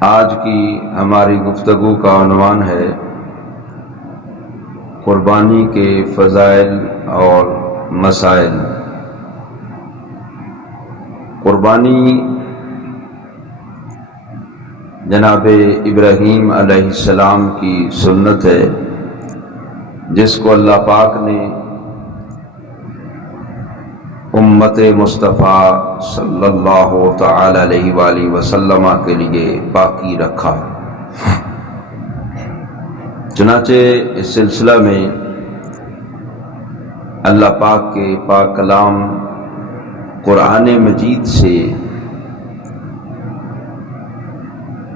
آج کی ہماری گفتگو کا عنوان ہے قربانی کے فضائل اور مسائل۔ قربانی جناب ابراہیم علیہ السلام کی سنت ہے، جس کو اللہ پاک نے امت مصطفیٰ صلی اللہ تعالی علیہ وآلہ وسلم کے لیے باقی رکھا ہے۔ چنانچہ اس سلسلہ میں اللہ پاک کے پاک کلام قرآن مجید سے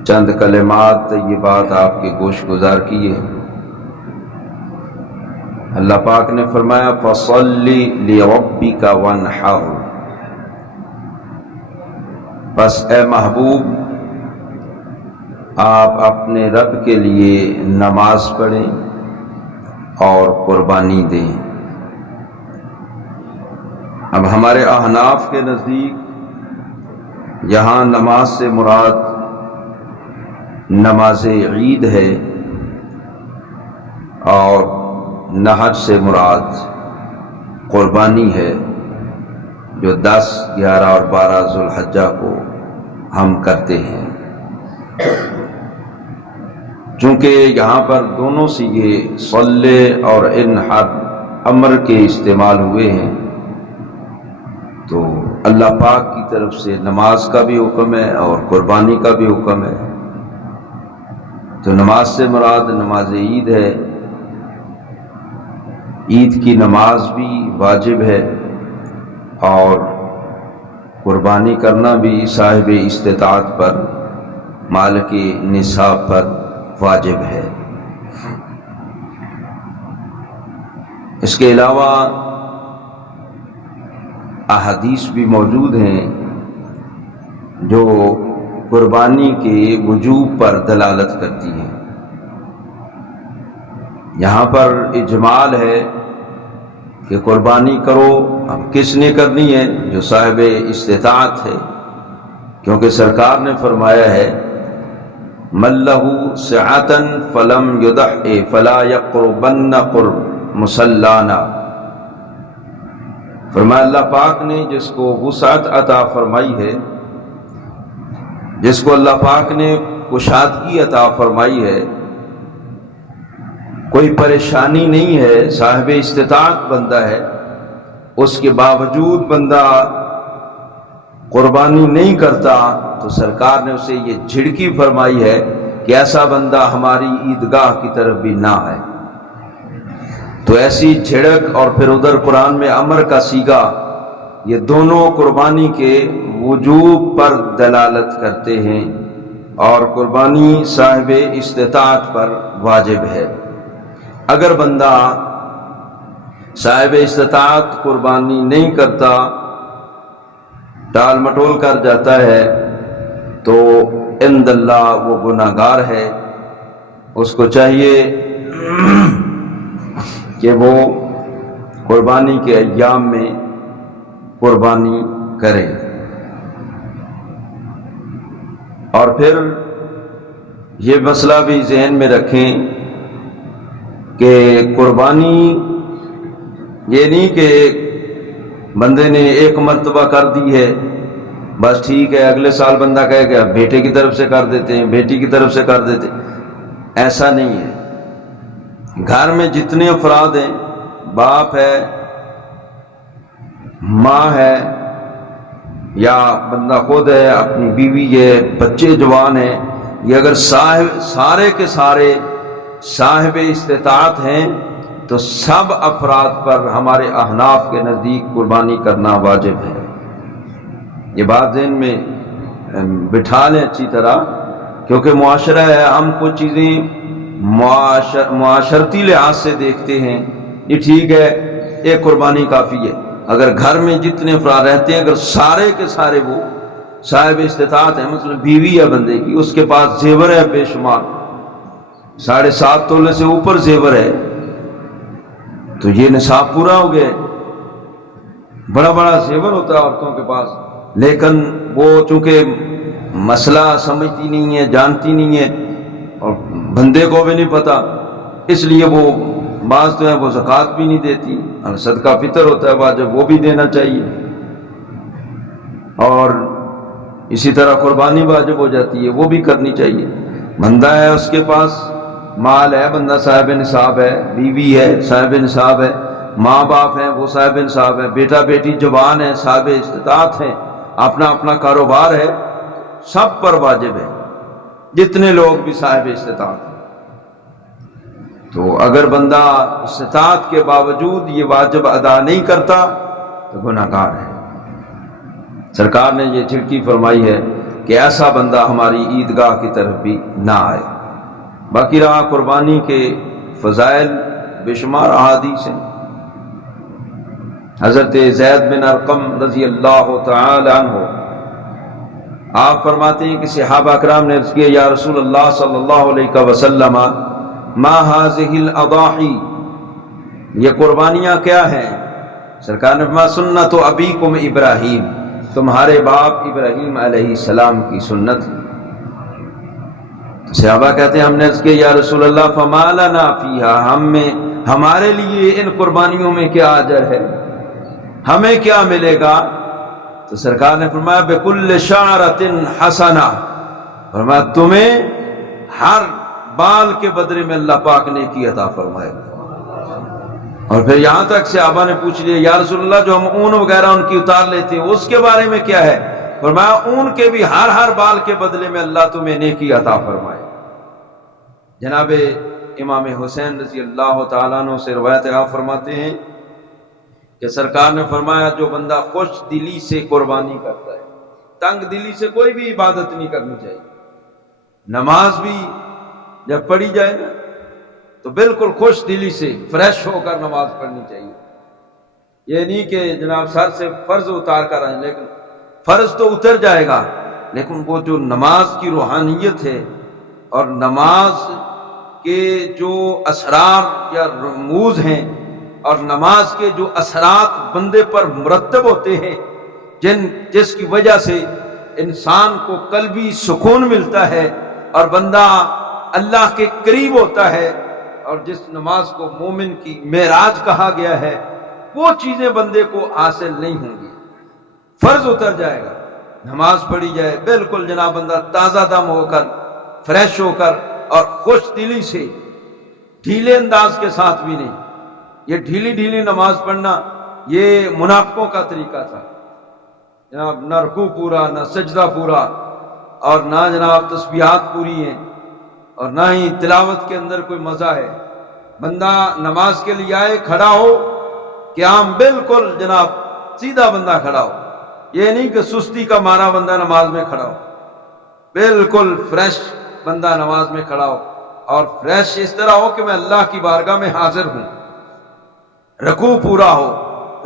چند کلمات طیبات آپ کے گوش گزار کیے۔ اللہ پاک نے فرمایا فَصَلِّ لِرَبِّكَ وَانْحَرْ، بس اے محبوب آپ اپنے رب کے لیے نماز پڑھیں اور قربانی دیں۔ اب ہمارے احناف کے نزدیک یہاں نماز سے مراد نماز عید ہے اور نحر سے مراد قربانی ہے، جو 10، 11 اور 12 ذوالحجہ کو ہم کرتے ہیں۔ چونکہ یہاں پر دونوں سیغے صلی اور انحر امر کے استعمال ہوئے ہیں، تو اللہ پاک کی طرف سے نماز کا بھی حکم ہے اور قربانی کا بھی حکم ہے۔ تو نماز سے مراد نماز عید ہے، عید کی نماز بھی واجب ہے اور قربانی کرنا بھی صاحب استطاعت پر، مالک نصاب پر واجب ہے۔ اس کے علاوہ احادیث بھی موجود ہیں جو قربانی کے وجوب پر دلالت کرتی ہیں۔ یہاں پر اجمال ہے کہ قربانی کرو، اب کس نے کرنی ہے؟ جو صاحب استطاعت ہے، کیونکہ سرکار نے فرمایا ہے مَن لَّهُ سِعَةً فَلَمْ يُضَحِّ فَلَا يَقْرُبَنَّ مُصَلَّانَا۔ فرمایا اللہ پاک نے جس کو وسعت عطا فرمائی ہے، جس کو اللہ پاک نے کشادگی عطا فرمائی ہے، کوئی پریشانی نہیں ہے، صاحب استطاعت بندہ ہے، اس کے باوجود بندہ قربانی نہیں کرتا، تو سرکار نے اسے یہ جھڑکی فرمائی ہے کہ ایسا بندہ ہماری عیدگاہ کی طرف بھی نہ آئے۔ تو ایسی جھڑک اور پھر ادھر قرآن میں امر کا صیغہ، یہ دونوں قربانی کے وجوب پر دلالت کرتے ہیں اور قربانی صاحب استطاعت پر واجب ہے۔ اگر بندہ صاحب استطاعت قربانی نہیں کرتا، ٹال مٹول کر جاتا ہے، تو عند اللہ وہ گناہگار ہے۔ اس کو چاہیے کہ وہ قربانی کے ایام میں قربانی کرے۔ اور پھر یہ مسئلہ بھی ذہن میں رکھیں کہ قربانی یہ نہیں کہ بندے نے ایک مرتبہ کر دی ہے بس ٹھیک ہے، اگلے سال بندہ کہے کہ بیٹے کی طرف سے کر دیتے ہیں، بیٹی کی طرف سے کر دیتے ہیں، ایسا نہیں ہے۔ گھر میں جتنے افراد ہیں، باپ ہے، ماں ہے، یا بندہ خود ہے، اپنی بیوی ہے، بچے جوان ہیں، یہ اگر سارے کے سارے صاحب استطاعت ہیں تو سب افراد پر ہمارے احناف کے نزدیک قربانی کرنا واجب ہے۔ یہ بات ذہن میں بٹھا لیں اچھی طرح، کیونکہ معاشرہ ہے، ہم کچھ چیزیں معاشرتی لحاظ سے دیکھتے ہیں، یہ ٹھیک ہے ایک قربانی کافی ہے۔ اگر گھر میں جتنے افراد رہتے ہیں، اگر سارے کے سارے وہ صاحب استطاعت ہیں، مثلا بیوی ہے بندے کی، اس کے پاس زیور ہے بے شمار، 7.5 تولے سے اوپر زیور ہے، تو یہ نصاب پورا ہو گیا۔ بڑا بڑا زیور ہوتا ہے عورتوں کے پاس، لیکن وہ چونکہ مسئلہ سمجھتی نہیں ہے، جانتی نہیں ہے، اور بندے کو بھی نہیں پتہ، اس لیے وہ بعض تو ہیں وہ زکوٰۃ بھی نہیں دیتی، اور صدقہ فطر ہوتا ہے واجب، وہ بھی دینا چاہیے، اور اسی طرح قربانی واجب ہو جاتی ہے، وہ بھی کرنی چاہیے۔ بندہ ہے اس کے پاس مال ہے، بندہ صاحب نصاب ہے، بیوی ہے صاحب نصاب ہے، ماں باپ ہیں وہ صاحب نصاب ہے، بیٹا بیٹی جوان ہے صاحب استطاعت ہے، اپنا اپنا کاروبار ہے، سب پر واجب ہے، جتنے لوگ بھی صاحب استطاعت ہیں۔ تو اگر بندہ استطاعت کے باوجود یہ واجب ادا نہیں کرتا تو گناہ گار ہے۔ سرکار نے یہ جھڑکی فرمائی ہے کہ ایسا بندہ ہماری عیدگاہ کی طرف بھی نہ آئے۔ باقی رہا قربانی کے فضائل بے شمار احادیث ہیں۔ حضرت زید بن ارقم رضی اللہ تعالی عنہ آپ فرماتے ہیں کہ صحابہ اکرام نے عرض کیا یا رسول اللہ صلی اللہ علیہ وسلم ما هذه الاضاحی، یہ قربانیاں کیا ہیں؟ سرکار نے فرمایا سنت ابیکم ابراہیم، تمہارے باپ ابراہیم علیہ السلام کی سنت۔ صحابہ کہتے ہیں ہم نے عرض کیا یا رسول اللہ فما لنا فیہا، ہمارے لیے ان قربانیوں میں کیا اجر ہے، ہمیں کیا ملے گا؟ تو سرکار نے فرمایا بکل شعرۃ حسنہ، فرمایا تمہیں ہر بال کے بدلے میں اللہ پاک نے کی عطا فرمائے گا۔ اور پھر یہاں تک صحابہ نے پوچھ لیا یا رسول اللہ جو ہم اون وغیرہ ان کی اتار لیتے ہیں اس کے بارے میں کیا ہے؟ فرمایا اون کے بھی ہر بال کے بدلے میں اللہ تمہیں نیکی عطا فرمائے۔ جناب امام حسین رضی اللہ تعالیٰ عنہ سے روایت آپ فرماتے ہیں کہ سرکار نے فرمایا جو بندہ خوش دلی سے قربانی کرتا ہے، تنگ دلی سے کوئی بھی عبادت نہیں کرنی چاہیے، نماز بھی جب پڑھی جائے نا تو بالکل خوش دلی سے فریش ہو کر نماز پڑھنی چاہیے۔ یہ نہیں کہ جناب سر سے فرض اتار کر آئیں، لیکن فرض تو اتر جائے گا، لیکن وہ جو نماز کی روحانیت ہے اور نماز کے جو اسرار یا رموز ہیں اور نماز کے جو اثرات بندے پر مرتب ہوتے ہیں، جس کی وجہ سے انسان کو قلبی سکون ملتا ہے اور بندہ اللہ کے قریب ہوتا ہے، اور جس نماز کو مومن کی معراج کہا گیا ہے، وہ چیزیں بندے کو حاصل نہیں ہوں گی۔ فرض اتر جائے گا، نماز پڑھی جائے بالکل جناب بندہ تازہ دم ہو کر فریش ہو کر اور خوش دلی سے، ڈھیلے انداز کے ساتھ بھی نہیں۔ یہ ڈھیلی نماز پڑھنا یہ منافقوں کا طریقہ تھا، جناب نہ رکوع پورا، نہ سجدہ پورا، اور نہ جناب تسبیحات پوری ہیں، اور نہ ہی تلاوت کے اندر کوئی مزہ ہے۔ بندہ نماز کے لیے آئے، کھڑا ہو، قیام بالکل جناب سیدھا بندہ کھڑا ہو، یہ نہیں کہ سستی کا مارا بندہ نماز میں کھڑا ہو، بالکل فریش بندہ نماز میں کھڑا ہو، اور فریش اس طرح ہو کہ میں اللہ کی بارگاہ میں حاضر ہوں۔ رکوع پورا ہو،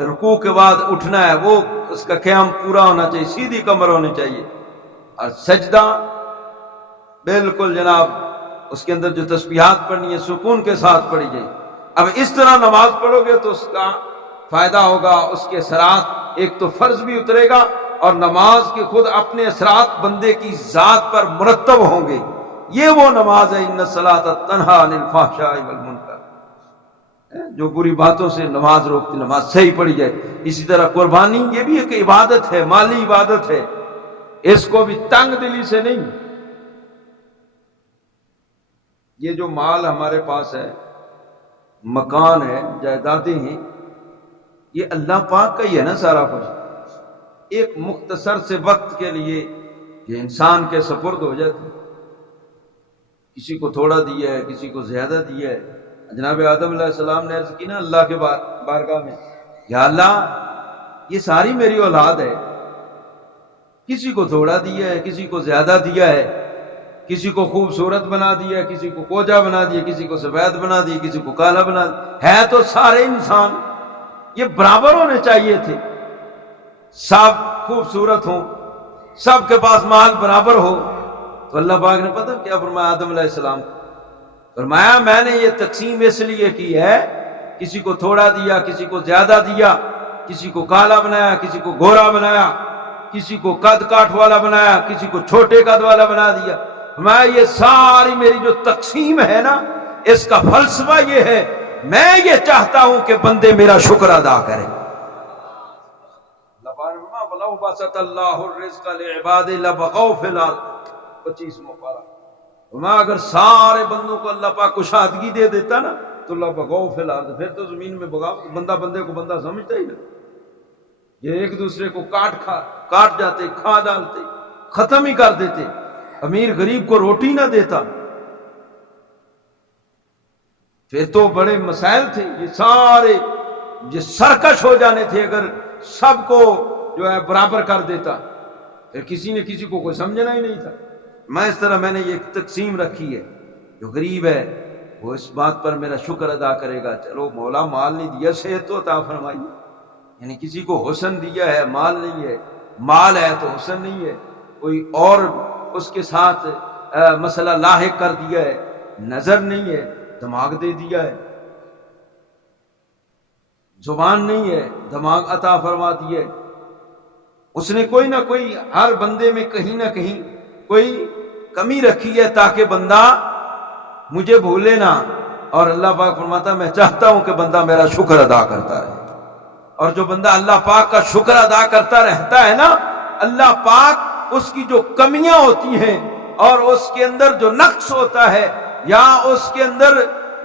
رکوع کے بعد اٹھنا ہے، وہ اس کا قیام پورا ہونا چاہیے، سیدھی کمر ہونی چاہیے، اور سجدہ بالکل جناب اس کے اندر جو تسبیحات پڑھنی ہے سکون کے ساتھ پڑھی جائے۔ اب اس طرح نماز پڑھو گے تو اس کا فائدہ ہوگا، اس کے اثرات، ایک تو فرض بھی اترے گا اور نماز کے خود اپنے اثرات بندے کی ذات پر مرتب ہوں گے۔ یہ وہ نماز ہے ان الصلاۃ تنہی عن الفحشاء والمنکر، جو بری باتوں سے نماز روکتی، نماز صحیح پڑھی جائے۔ اسی طرح قربانی یہ بھی ایک عبادت ہے، مالی عبادت ہے، اس کو بھی تنگ دلی سے نہیں۔ یہ جو مال ہمارے پاس ہے، مکان ہے، جائیدادیں ہیں، یہ اللہ پاک کا ہی ہے نا سارا کچھ، ایک مختصر سے وقت کے لیے یہ انسان کے سپرد ہو جاتے ہیں، کسی کو تھوڑا دیا ہے، کسی کو زیادہ دیا ہے۔ جناب آدم علیہ السلام نے عرض کی نا اللہ کے بارگاہ میں، یا اللہ یہ ساری میری اولاد ہے، کسی کو تھوڑا دیا ہے، کسی کو زیادہ دیا ہے، کسی کو خوبصورت بنا دیا، کسی کو کوجا بنا دیا، کسی کو سفید بنا دیا، کسی کو کالا بنا دیا، ہے تو سارے انسان، یہ برابر ہونے چاہیے تھے، سب خوبصورت ہوں، سب کے پاس مال برابر ہو۔ تو اللہ پاک نے پتہ کیا فرمایا آدم علیہ السلام کو؟ فرمایا میں نے یہ تقسیم اس لیے کی ہے، کسی کو تھوڑا دیا، کسی کو زیادہ دیا، کسی کو کالا بنایا، کسی کو گورا بنایا، کسی کو قد کاٹ والا بنایا، کسی کو چھوٹے قد والا بنا دیا۔ میں یہ ساری میری جو تقسیم ہے نا، اس کا فلسفہ یہ ہے، میں یہ چاہتا ہوں کہ بندے میرا شکر ادا کریں۔ وَلَوْ بَسَطَ اللَّهُ الرِّزْقَ لِعِبَادِهِ لَبَغَوْا فِي الْأَرْضِ، 25واں پارہ۔ میں اگر سارے بندوں کو اللہ پاک کشادگی دے دیتا نا تو لَبَغَوْا فِي الْأَرْضِ، پھر تو زمین میں بغاوت، بندہ بندے کو بندہ سمجھتا ہی نا، یہ ایک دوسرے کو کاٹ جاتے، کھا ڈالتے، ختم ہی کر دیتے، امیر غریب کو روٹی نہ دیتا، پھر تو بڑے مسائل تھے۔ یہ سارے یہ سرکش ہو جانے تھے اگر سب کو جو ہے برابر کر دیتا، پھر کسی نے کسی کو کوئی سمجھنا ہی نہیں تھا۔ میں نے یہ تقسیم رکھی ہے، جو غریب ہے وہ اس بات پر میرا شکر ادا کرے گا، چلو مولا مال نہیں دیا، صحت تو عطا فرمائی، یعنی کسی کو حسن دیا ہے، مال نہیں ہے، مال ہے تو حسن نہیں ہے، کوئی اور اس کے ساتھ مسئلہ لاحق کر دیا ہے، نظر نہیں ہے، دماغ دے دیا ہے، زبان نہیں ہے، دماغ عطا فرما دیا ہے، اس نے کوئی نہ کوئی ہر بندے میں کہیں نہ کہیں کوئی کمی رکھی ہے تاکہ بندہ مجھے بھولے نہ، اور اللہ پاک فرماتا ہے میں چاہتا ہوں کہ بندہ میرا شکر ادا کرتا رہے، اور جو بندہ اللہ پاک کا شکر ادا کرتا رہتا ہے نا، اللہ پاک اس کی جو کمیاں ہوتی ہیں اور اس کے اندر جو نقص ہوتا ہے یا اس کے اندر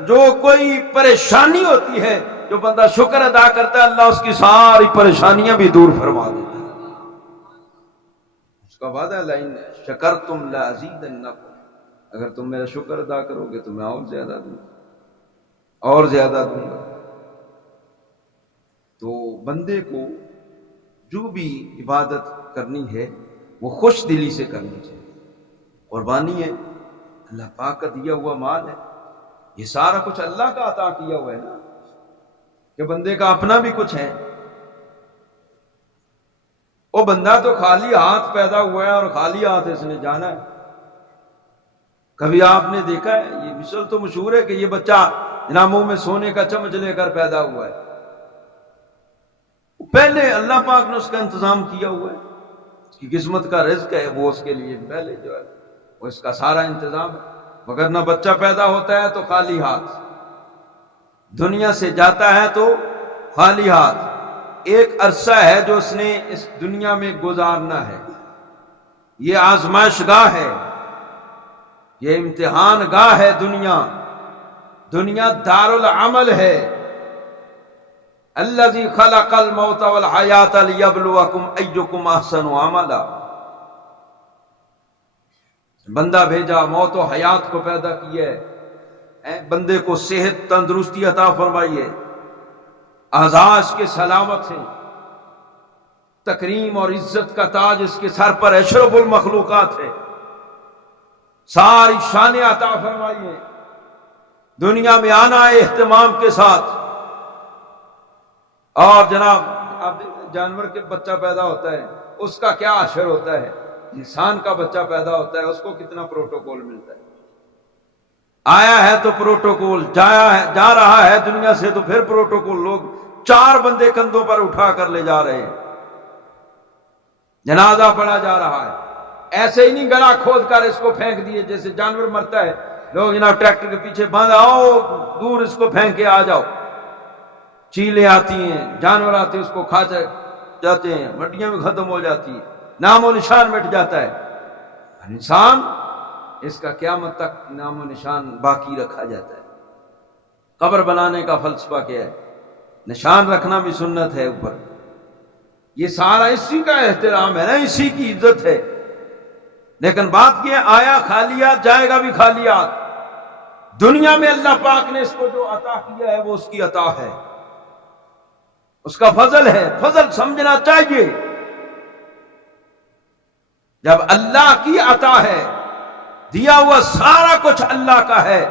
جو کوئی پریشانی ہوتی ہے، جو بندہ شکر ادا کرتا ہے اللہ اس کی ساری پریشانیاں بھی دور فرما دیتا ہے۔ اس کا وعدہ لئن شکرتم لازیدنکم، اگر تم میرا شکر ادا کرو گے تو میں اور زیادہ دوں گا، اور زیادہ دوں گا۔ تو بندے کو جو بھی عبادت کرنی ہے وہ خوش دلی سے کرنی چاہیے، قربانی ہے، اللہ پاک کا دیا ہوا مال ہے، یہ سارا کچھ اللہ کا عطا کیا ہوا ہے نا، کہ بندے کا اپنا بھی کچھ ہے۔ وہ بندہ تو خالی ہاتھ پیدا ہوا ہے اور خالی ہاتھ اس نے جانا ہے۔ کبھی آپ نے دیکھا ہے، یہ مثال تو مشہور ہے کہ یہ بچہ جناب منہ میں سونے کا چمچ لے کر پیدا ہوا ہے، پہلے اللہ پاک نے اس کا انتظام کیا ہوا ہے، اس کی قسمت کا رزق ہے، وہ اس کے لیے پہلے جو ہے وہ اس کا سارا انتظام ہے، مگر نہ بچہ پیدا ہوتا ہے تو خالی ہاتھ، دنیا سے جاتا ہے تو خالی ہاتھ۔ ایک عرصہ ہے جو اس نے اس دنیا میں گزارنا ہے، یہ آزمائش گاہ ہے، یہ امتحان گاہ ہے، دنیا دار العمل ہے۔ الذی خلق الموت والحیات لیبلوکم ایکم احسن عملا، بندہ بھیجا، موت و حیات کو پیدا کیا ہے، بندے کو صحت تندرستی عطا فرمائی ہے، اعضاء اس کے سلامت ہیں، تکریم اور عزت کا تاج اس کے سر پر اشرف المخلوقات ہے، ساری شانیں عطا فرمائی ہیں، دنیا میں آنا ہے اہتمام کے ساتھ۔ اور جناب جانور کے بچہ پیدا ہوتا ہے اس کا کیا اثر ہوتا ہے، انسان کا بچہ پیدا ہوتا ہے اس کو کتنا پروٹوکول ملتا ہے، آیا ہے تو پروٹوکول، جا رہا ہے دنیا سے تو پھر پروٹوکول، لوگ 4 بندے کندھوں پر اٹھا کر لے جا رہے ہیں، جنازہ پڑھا جا رہا ہے، ایسے ہی نہیں گلا کھود کر اس کو پھینک دیے، جیسے جانور مرتا ہے لوگ جناب ٹریکٹر کے پیچھے باندھ، آؤ دور اس کو پھینک کے آ جاؤ، چیلیں آتی ہیں، جانور آتے ہیں اس کو کھا جاتے ہیں، مٹیاں بھی ختم ہو جاتی ہیں، نام و نشان مٹ جاتا ہے۔ انسان اس کا قیامت تک نام و نشان باقی رکھا جاتا ہے۔ قبر بنانے کا فلسفہ کیا ہے؟ نشان رکھنا بھی سنت ہے اوپر، یہ سارا اسی کا احترام ہے نا، اسی کی عزت ہے۔ لیکن بات یہ آیا خالیات، جائے گا بھی خالیات۔ دنیا میں اللہ پاک نے اس کو جو عطا کیا ہے وہ اس کی عطا ہے، اس کا فضل ہے، فضل سمجھنا چاہیے۔ جب اللہ کی عطا ہے، دیا ہوا سارا کچھ اللہ کا ہے،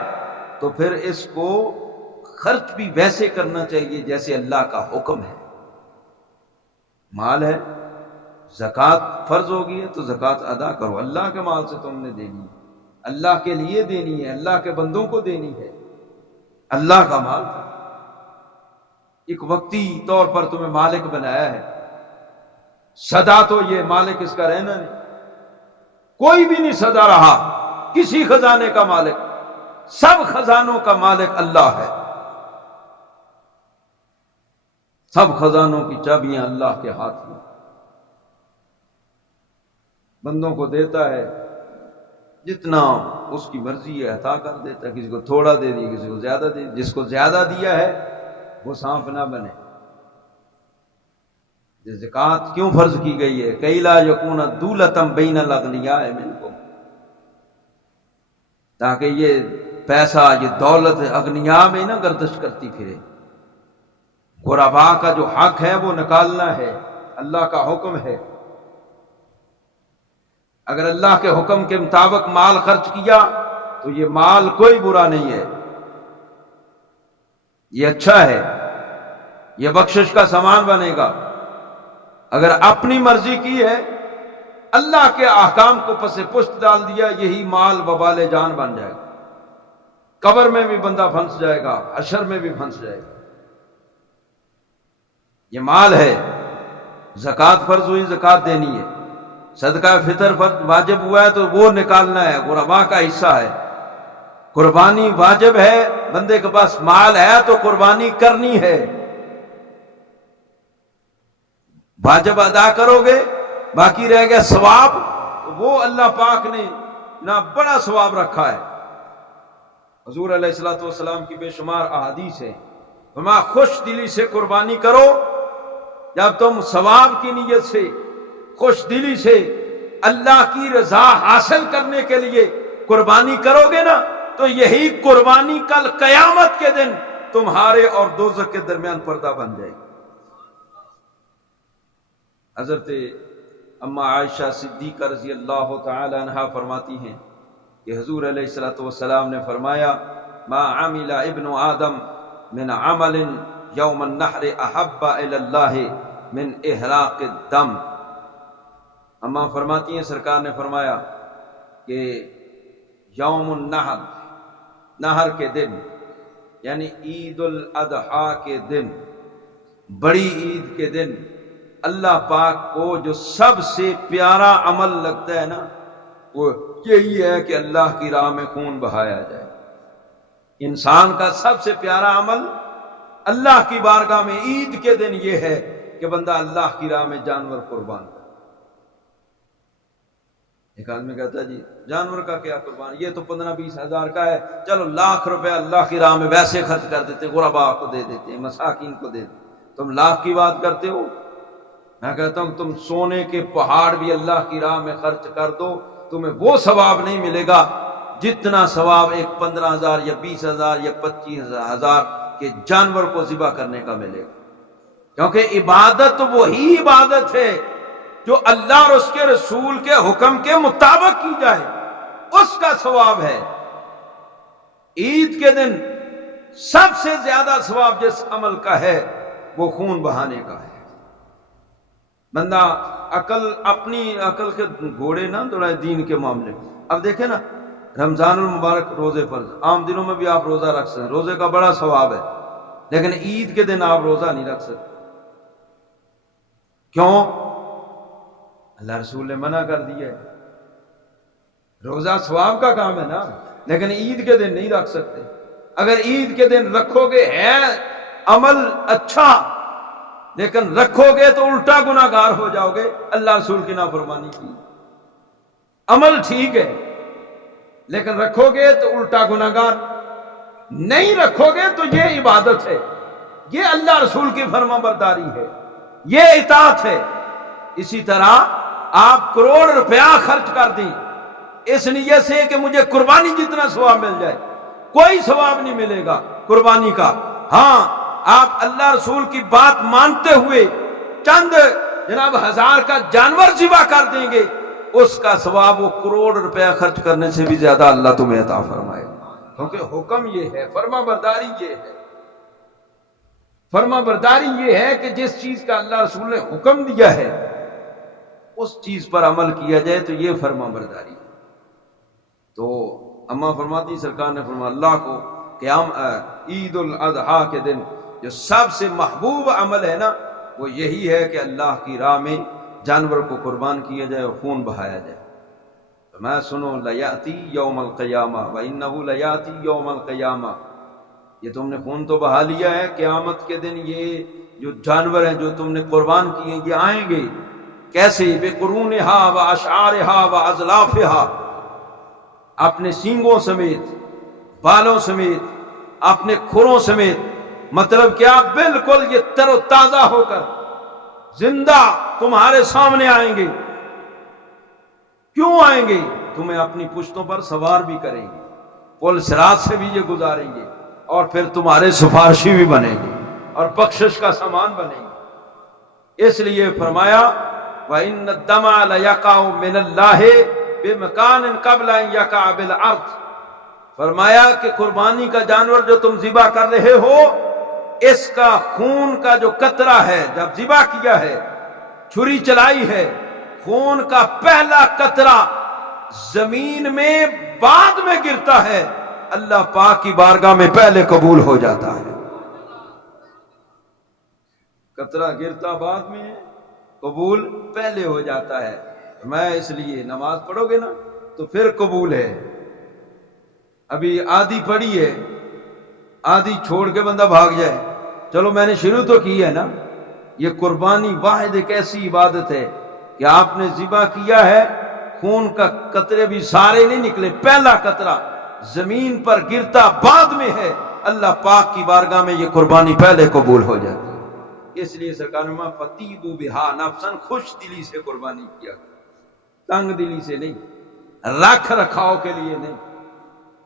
تو پھر اس کو خرچ بھی ویسے کرنا چاہیے جیسے اللہ کا حکم ہے۔ مال ہے، زکوٰۃ فرض ہوگی ہے تو زکوٰۃ ادا کرو، اللہ کے مال سے تم نے دینی ہے، اللہ کے لیے دینی ہے، اللہ کے بندوں کو دینی ہے، اللہ کا مال تھا، ایک وقتی طور پر تمہیں مالک بنایا ہے، سدا تو یہ مالک اس کا رہنا نہیں، کوئی بھی نہیں سدا رہا کسی خزانے کا مالک، سب خزانوں کا مالک اللہ ہے، سب خزانوں کی چابیاں اللہ کے ہاتھ میں، بندوں کو دیتا ہے جتنا اس کی مرضی ہے، عطا کر دیتا ہے، کسی کو تھوڑا دے دی، کسی کو زیادہ دے دی، جس کو زیادہ دیا ہے وہ سانپ نہ بنے۔ زکوٰۃ کیوں فرض کی گئی ہے؟ کئی لا یکون دولتم بین الاغنیاء منکم، تاکہ یہ پیسہ، یہ دولت اغنیاء میں نہ گردش کرتی پھرے، غرباء کا جو حق ہے وہ نکالنا ہے، اللہ کا حکم ہے، اگر اللہ کے حکم کے مطابق مال خرچ کیا تو یہ مال کوئی برا نہیں ہے، یہ اچھا ہے، یہ بخشش کا سامان بنے گا۔ اگر اپنی مرضی کی ہے، اللہ کے احکام کو پس پشت ڈال دیا، یہی مال وبال جان بن جائے گا، قبر میں بھی بندہ پھنس جائے گا، حشر میں بھی پھنس جائے گا۔ یہ مال ہے، زکوٰۃ فرض ہوئی، زکوٰۃ دینی ہے، صدقہ فطر فرض واجب ہوا ہے تو وہ نکالنا ہے، غرباء کا حصہ ہے، قربانی واجب ہے، بندے کے پاس مال ہے تو قربانی کرنی ہے، واجب ادا کرو گے، باقی رہ گیا ثواب، وہ اللہ پاک نے نہ بڑا ثواب رکھا ہے۔ حضور علیہ الصلوۃ والسلام کی بے شمار احادیث ہیں، فرمایا خوش دلی سے قربانی کرو، جب تم ثواب کی نیت سے، خوش دلی سے اللہ کی رضا حاصل کرنے کے لیے قربانی کرو گے نا، تو یہی قربانی کل قیامت کے دن تمہارے اور دوزخ کے درمیان پردہ بن جائے گی۔ حضرت اما عائشہ صدیقہ رضی اللہ تعالی عنہا فرماتی ہیں کہ حضور علیہ الصلوۃ والسلام نے فرمایا ما عمل ابن آدم من عمل یوم النحر احب الی اللہ من احراق الدم۔ اما فرماتی ہیں سرکار نے فرمایا کہ یوم النحر، نحر کے دن یعنی عید الاضحیٰ کے دن، بڑی عید کے دن، اللہ پاک کو جو سب سے پیارا عمل لگتا ہے نا، وہ یہی ہے کہ اللہ کی راہ میں خون بہایا جائے۔ انسان کا سب سے پیارا عمل اللہ کی بارگاہ میں عید کے دن یہ ہے کہ بندہ اللہ کی راہ میں جانور قربان کرے۔ ایک آدمی کہتا ہے جی جانور کا کیا قربان، یہ تو 15-20 ہزار کا ہے، چلو لاکھ روپے اللہ کی راہ میں ویسے خرچ کر دیتے، غرباء کو دے دیتے، مساکین کو دے دیتے، تم لاکھ کی بات کرتے ہو؟ میں کہتا ہوں تم سونے کے پہاڑ بھی اللہ کی راہ میں خرچ کر دو، تمہیں وہ ثواب نہیں ملے گا جتنا ثواب ایک 15,000 یا 20,000 یا 25,000 کے جانور کو ذبح کرنے کا ملے گا، کیونکہ عبادت وہی عبادت ہے جو اللہ اور اس کے رسول کے حکم کے مطابق کی جائے، اس کا ثواب ہے۔ عید کے دن سب سے زیادہ ثواب جس عمل کا ہے وہ خون بہانے کا ہے۔ بندہ اپنی عقل کے گھوڑے نہ دوڑائے دین کے معاملے میں۔ اب دیکھیں نا، رمضان المبارک روزے فرض، عام دنوں میں بھی آپ روزہ رکھ سکتے ہیں، روزے کا بڑا ثواب ہے، لیکن عید کے دن آپ روزہ نہیں رکھ سکتے۔ کیوں؟ اللہ رسول نے منع کر دیا ہے۔ روزہ ثواب کا کام ہے نا، لیکن عید کے دن نہیں رکھ سکتے۔ اگر عید کے دن رکھو گے ہے عمل اچھا، لیکن رکھو گے تو الٹا گناہ گار ہو جاؤ گے، اللہ رسول کی نافرمانی کی۔ عمل ٹھیک ہے لیکن رکھو گے تو الٹا گناہ گار، نہیں رکھو گے تو یہ عبادت ہے، یہ اللہ رسول کی فرما برداری ہے، یہ اطاعت ہے۔ اسی طرح آپ کروڑ روپیہ خرچ کر دیں اس نیت سے کہ مجھے قربانی جتنا ثواب مل جائے، کوئی ثواب نہیں ملے گا قربانی کا۔ ہاں آپ اللہ رسول کی بات مانتے ہوئے چند جناب 1000 کا جانور ذبح کر دیں گے، اس کا ثواب وہ کروڑ روپیہ خرچ کرنے سے بھی زیادہ اللہ تمہیں عطا فرمائے، کیونکہ حکم یہ ہے، فرما برداری یہ ہے۔ فرما برداری یہ ہے کہ جس چیز کا اللہ رسول نے حکم دیا ہے اس چیز پر عمل کیا جائے، تو یہ فرما برداری ہے۔ تو اما فرماتی سرکار نے فرمایا اللہ کو قیام عید الاضحیٰ کے دن جو سب سے محبوب عمل ہے نا، وہ یہی ہے کہ اللہ کی راہ میں جانور کو قربان کیا جائے اور خون بہایا جائے۔ میں سنو لیاتی یوم القیامہ وانہ لیاتی یوم القیامہ، یہ تم نے خون تو بہا لیا ہے، قیامت کے دن یہ جو جانور ہیں جو تم نے قربان کیے یہ آئیں گے۔ کیسے؟ بقرونہا واشعارہا واضلافہا، اپنے سینگوں سمیت، بالوں سمیت، اپنے کھروں سمیت، مطلب کیا؟ بالکل یہ تر و تازہ ہو کر زندہ تمہارے سامنے آئیں گے۔ کیوں آئیں گے؟ تمہیں اپنی پشتوں پر سوار بھی کریں گے، پل صراط سے بھی یہ گزاریں گے، اور پھر تمہارے سفارشی بھی بنیں گے اور بخشش کا سامان بنیں گے۔ اس لیے فرمایا وَإِنَّ الدَّمَ لَيَقَعُ مِنَ اللَّهِ بِمَكَانٍ قَبْلَ أَن يَقَعَ بِالْأَرْضِ، فرمایا کہ قربانی کا جانور جو تم ذبح کر رہے ہو، اس کا خون کا جو قطرہ ہے، جب ذبح کیا ہے، چھری چلائی ہے، خون کا پہلا قطرہ زمین میں بعد میں گرتا ہے، اللہ پاک کی بارگاہ میں پہلے قبول ہو جاتا ہے۔ قطرہ گرتا بعد میں ہے، قبول پہلے ہو جاتا ہے۔ میں اس لیے نماز پڑھو گے نا تو پھر قبول ہے۔ ابھی آدھی پڑھی ہے، آدھی چھوڑ کے بندہ بھاگ جائے، چلو میں نے شروع تو کی ہے نا۔ یہ قربانی واحد ایک ایسی عبادت ہے کہ آپ نے ذبح کیا ہے، خون کا قطرے بھی سارے نہیں نکلے، پہلا قطرہ زمین پر گرتا بعد میں ہے، اللہ پاک کی بارگاہ میں یہ قربانی پہلے قبول ہو جاتی ہے۔ اس لیے سرکار نے فَطِيبُوا بِهَا نَفْسًا، خوش دلی سے قربانی کیا، تنگ دلی سے نہیں، رکھ رکھاؤ کے لیے نہیں۔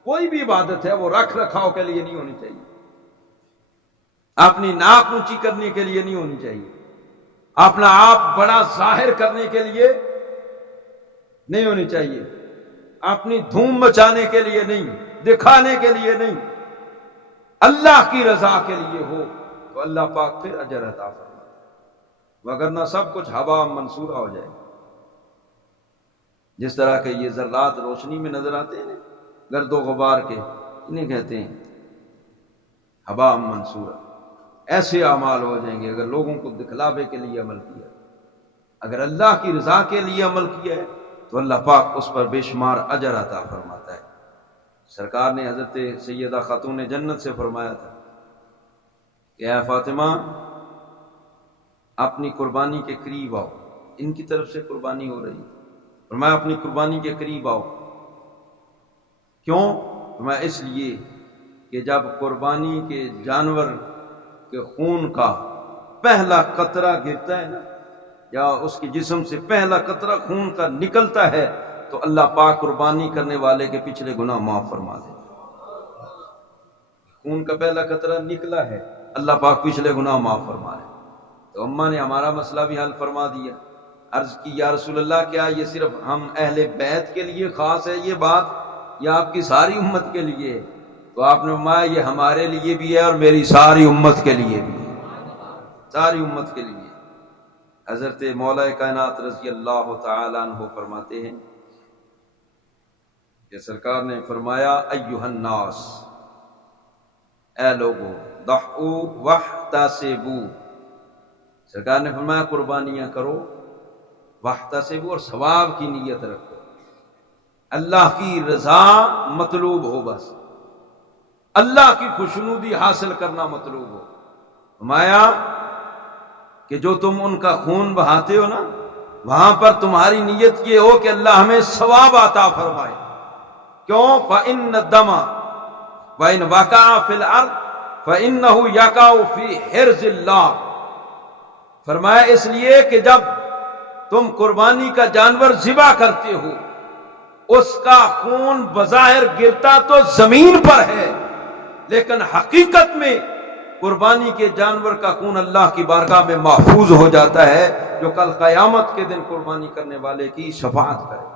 کوئی بھی عبادت ہے وہ رکھ رکھاؤ کے لیے نہیں ہونی چاہیے، اپنی ناک اونچی کرنے کے لیے نہیں ہونی چاہیے، اپنا آپ بڑا ظاہر کرنے کے لیے نہیں ہونی چاہیے، اپنی دھوم مچانے کے لیے نہیں، دکھانے کے لیے نہیں، اللہ کی رضا کے لیے ہو تو اللہ پاک پھر اجر عطا فرمائے، وگرنہ سب کچھ ہوا منصورہ ہو جائے۔ جس طرح کہ یہ ذرات روشنی میں نظر آتے ہیں گرد و غبار کے، انہیں کہتے ہیں ہوا منصورہ۔ ایسے اعمال ہو جائیں گے اگر لوگوں کو دکھلاوے کے لیے عمل کیا، اگر اللہ کی رضا کے لیے عمل کیا ہے تو اللہ پاک اس پر بے شمار اجر عطا فرماتا ہے۔ سرکار نے حضرت سیدہ خاتون جنت سے فرمایا تھا کہ اے فاطمہ اپنی قربانی کے قریب آؤ، ان کی طرف سے قربانی ہو رہی ہے، فرمایا اپنی قربانی کے قریب آؤ۔ کیوں؟ فرمایا اس لیے کہ جب قربانی کے جانور کے خون کا پہلا قطرہ گرتا ہے نا، یا اس کے جسم سے پہلا قطرہ خون کا نکلتا ہے تو اللہ پاک قربانی کرنے والے کے پچھلے گناہ معاف فرما دے۔ خون کا پہلا قطرہ نکلا ہے، اللہ پاک پچھلے گناہ معاف فرما دے۔ تو اماں نے ہمارا مسئلہ بھی حل فرما دیا۔ عرض کی یا رسول اللہ کیا یہ صرف ہم اہل بیت کے لیے خاص ہے یہ بات یا آپ کی ساری امت کے لیے؟ تو آپ نے فرمایا یہ ہمارے لیے بھی ہے اور میری ساری امت کے لیے بھی ہے، ساری امت کے لیے۔ حضرت مولا کائنات رضی اللہ تعالی عنہ فرماتے ہیں کہ سرکار نے فرمایا ایھا الناس، اے لوگو، ضحوا واحتسبوا، سرکار نے فرمایا قربانیاں کرو، واحتسبوا، اور ثواب کی نیت رکھو، اللہ کی رضا مطلوب ہو، بس اللہ کی خوشنودی حاصل کرنا مطلوب ہو۔ فرمایا کہ جو تم ان کا خون بہاتے ہو نا، وہاں پر تمہاری نیت یہ ہو کہ اللہ ہمیں ثواب عطا فرمائے۔ کیوں؟ فَإِنَّ الدَّمَ وَإِنْ وَقَعَ فِي الْأَرْضِ فَإِنَّهُ يَقَعُ فِي حِرْزِ اللَّهِ، فرمایا اس لیے کہ جب تم قربانی کا جانور ذبح کرتے ہو، اس کا خون بظاہر گرتا تو زمین پر ہے، لیکن حقیقت میں قربانی کے جانور کا خون اللہ کی بارگاہ میں محفوظ ہو جاتا ہے، جو کل قیامت کے دن قربانی کرنے والے کی شفاعت کرے۔